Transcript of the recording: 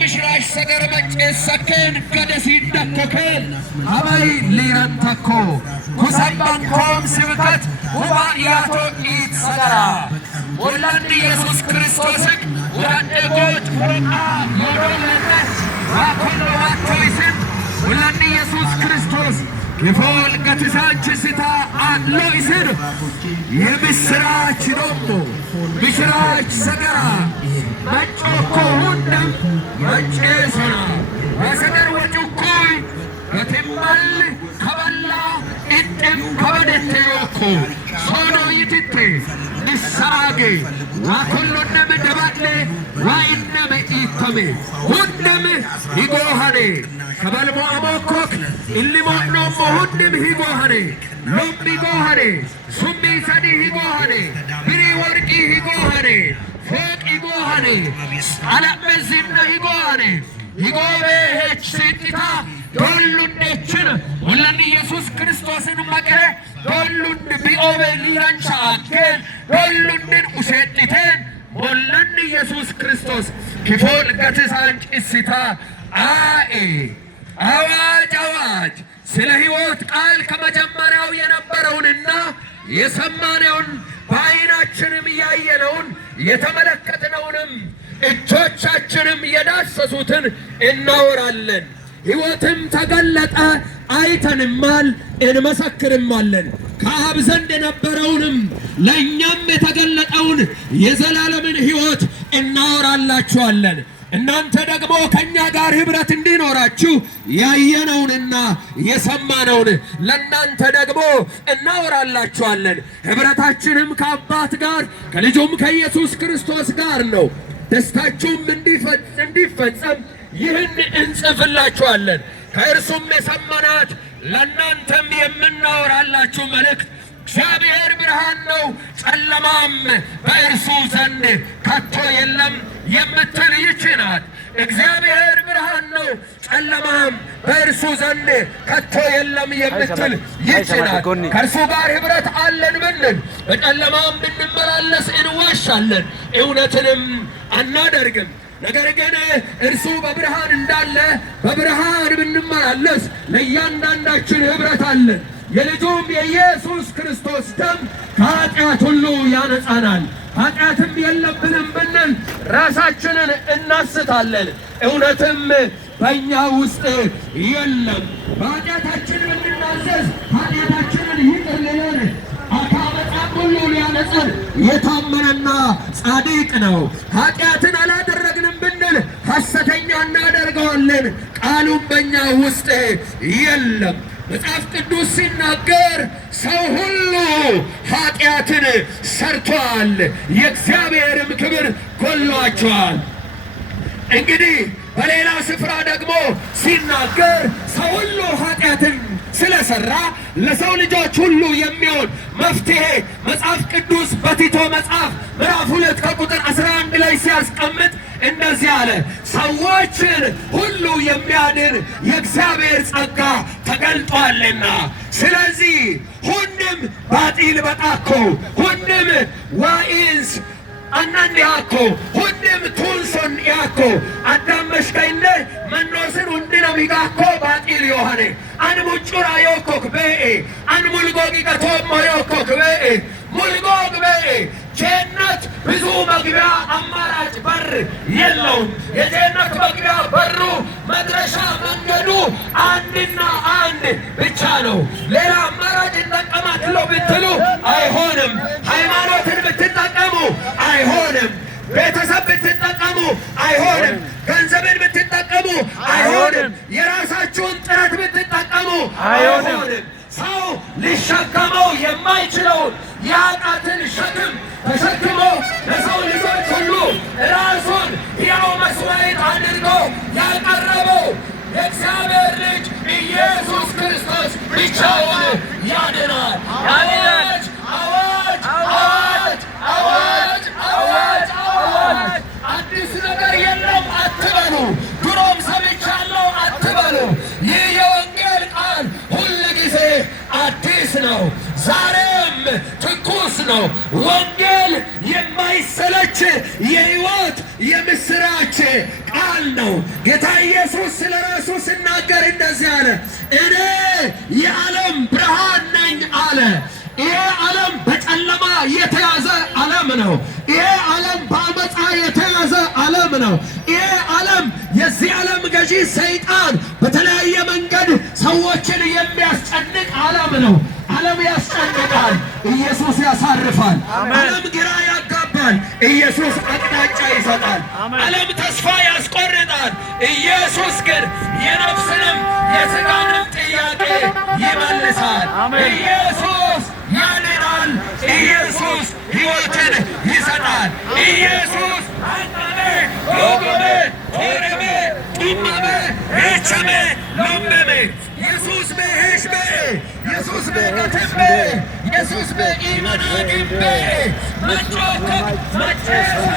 የምስራች ሰገር መጨሰከን ገደሲደከከን አባይ ሊረንተኮ ኩሰባን ኮም ስብከት ወባያቶ ኢት ሰገራ ወላድ ኢየሱስ ክርስቶስ ወዳደጎት ወጣ ሞዶለነ ዋኮሎ ዋቶይስን ወላድ ኢየሱስ ክርስቶስ የፎል ገትሳች ስታ አሎይስር የምስራች ደሞ ምስራች ሰገራ መጮኮ ሁንደም መጨሰና ወሰገር ወጭኩይ ገትማል ከበላ እጥም ከበደቴዮኮ ሶኖ ይትቴ ንሳጌ ዋኮሎነም ደባቅሌ ዋኢነም ኢተሜ ሁንደም ይጎሃኔ ከበልሞ አሞኮክ ኢሊሞኖሞ ሁንድም ሂጎሃኔ ሎሚ ጎሃኔ ሱሚ ሰዲ ሂጎሃኔ ብሪ ወርቂ ሂጎሃኔ ፎቅ ሂጎሃኔ አለመዝነ ሂጎሃኔ ሂጎቤ ሄች ሲጥታ ዶሉንዴችን ወለን ኢየሱስ ክርስቶስን መቀረ ዶሉንድ ቢኦቤ ሊራንቻ አኬን ዶሉንድን ኡሴጥቴን ወለን ኢየሱስ ክርስቶስ ክፎል ገትሳንጭ እስታ አኤ አዋጅ አዋጅ ስለ ሕይወት ቃል ከመጀመሪያው የነበረውንና የሰማነውን በዓይናችንም ያየነውን የተመለከትነውንም እጆቻችንም የዳሰሱትን እናወራለን። ሕይወትም ተገለጠ፣ አይተንማል፣ እንመሰክርማለን። ከአብ ዘንድ የነበረውንም ለእኛም የተገለጠውን የዘላለምን ሕይወት እናወራላችኋለን። እናንተ ደግሞ ከእኛ ጋር ኅብረት እንዲኖራችሁ ያየነውንና የሰማነውን ለእናንተ ደግሞ እናወራላችኋለን። ኅብረታችንም ከአባት ጋር ከልጁም ከኢየሱስ ክርስቶስ ጋር ነው። ደስታችሁም እንዲፈጸም ይህን እንጽፍላችኋለን። ከእርሱም የሰማናት ለእናንተም የምናወራላችሁ መልእክት እግዚአብሔር ብርሃን ነው፣ ጨለማም በእርሱ ዘንድ ከቶ የለም የምትል ይህች ናት። እግዚአብሔር ብርሃን ነው፣ ጨለማም በእርሱ ዘንድ ከቶ የለም የምትል ይህች ናት። ከእርሱ ጋር ኅብረት አለን ብንል በጨለማም ብንመላለስ እንዋሻለን፣ እውነትንም አናደርግም። ነገር ግን እርሱ በብርሃን እንዳለ በብርሃን ብንመላለስ ለእያንዳንዳችን ኅብረት አለን። የልጁም የኢየሱስ ክርስቶስ ደም ከኃጢአት ሁሉ ያነጻናል። ኃጢአትም የለብንም ብንል ራሳችንን እናስታለን፣ እውነትም በእኛ ውስጥ የለም። በኃጢአታችን ብንናዘዝ ኃጢአታችንን ይቅር ሊለን ከዓመፃም ሁሉ ሊያነጻን የታመነና ጻድቅ ነው። ኃጢአትን አላደረግንም ብንል ሐሰተኛ እናደርገዋለን፣ ቃሉም በእኛ ውስጥ የለም። መጽሐፍ ቅዱስ ሲናገር ሰው ሁሉ ኃጢአትን ሰርቷል፣ የእግዚአብሔርም ክብር ጎሏቸዋል። እንግዲህ በሌላ ስፍራ ደግሞ ሲናገር ሰው ሁሉ ኃጢአትን ስለሰራ ለሰው ልጆች ሁሉ የሚሆን መፍትሄ መጽሐፍ ቅዱስ በቲቶ መጽሐፍ ምዕራፍ 2 ከቁጥር 11 ላይ ሲያስቀምጥ እንደዚህ አለ። ሰዎችን ሁሉ የሚያድን የእግዚአብሔር ጸጋ ተገልጧልና፣ ስለዚህ ሁንም ባጢል በጣኮ ሁንም ዋኢንስ አናን ያኮ ሁንም ቱንሶን ያኮ አዳመሽ ከይነ መኖስን ሁንድነው ይጋኮ ባጢል ዮሐኔ አንሙጩራ ዮኮክ በኤ አንሙልጎጊ ገቶሞ ዮኮክ በኤ ሙልጎግ በኤ ጀነት ብዙ መግቢያ አማራጭ በር የለውም። የጀነት መግቢያ በሩ መድረሻ መንገዱ አንድና አንድ ብቻ ነው። ሌላ አማራጭ እንጠቀማለሁ ብትሉ አይሆንም። ሃይማኖትን ብትጠቀሙ አይሆንም። ቤተሰብ ብትጠቀሙ አይሆንም። ገንዘብን ብትጠቀሙ አይሆንም። የራሳችሁን ጥረት ብትጠቀሙ አይሆንም። ሰው ሊሸከመው የማይችለውን የኃጢአትን ሸክም ተሸክሞ ለሰው ልጆች ሁሉ ራሱን ሕያው መሥዋዕት አድርጎ ያቀረበው የእግዚአብሔር ልጅ ኢየሱስ ክርስቶስ ብቻውን ያድናል። አዋጅ! አዋጅ! አዋጅ! አዋጅ! አዋጅ! አዋጅ! አዲስ ነገር የለም አትበሉ፣ ድሮም ሰምቻለሁ አትበሉ። ይህ የወንጌል ቃል ሁል ጊዜ አዲስ ነው፣ ዛሬም ትኩስ ነው። ወንጌል የማይሰለች የሕይወት የምስራች ቃል ቃል ነው። ጌታ ኢየሱስ ስለ ራሱ ሲናገር እንደዚህ አለ፣ እኔ የዓለም ብርሃን ነኝ አለ። ይሄ ዓለም በጨለማ የተያዘ ዓለም ነው። ይሄ ዓለም በአመፃ የተያዘ ዓለም ነው። ይሄ ዓለም የዚህ ዓለም ገዢ ሰይጣን በተለያየ መንገድ ሰዎችን የሚያስጨንቅ ዓለም ነው። ዓለም ያስጨንቃል፣ ኢየሱስ ያሳርፋል። ዓለም ግራ ያጋባል፣ ኢየሱስ አቅጣጫ ይሰጣል። ዓለም ተስፋ ያስቆርጣል፣ ኢየሱስ ግን የነፍስንም የሥጋንም ጥያቄ ይመልሳል። ኢየሱስ ያድናል፣ ኢየሱስ ሕይወትን ይሰጣል። ኢየሱስ አንተነ ዮጎሜ ቶረሜ ጡማሜ ሬቸሜ ሎምቤሜ ኢየሱስ በሄሽሜ ኢየሱስ በገተሜ ኢየሱስ በኢመናግሜ መጮኮክ መጨሰና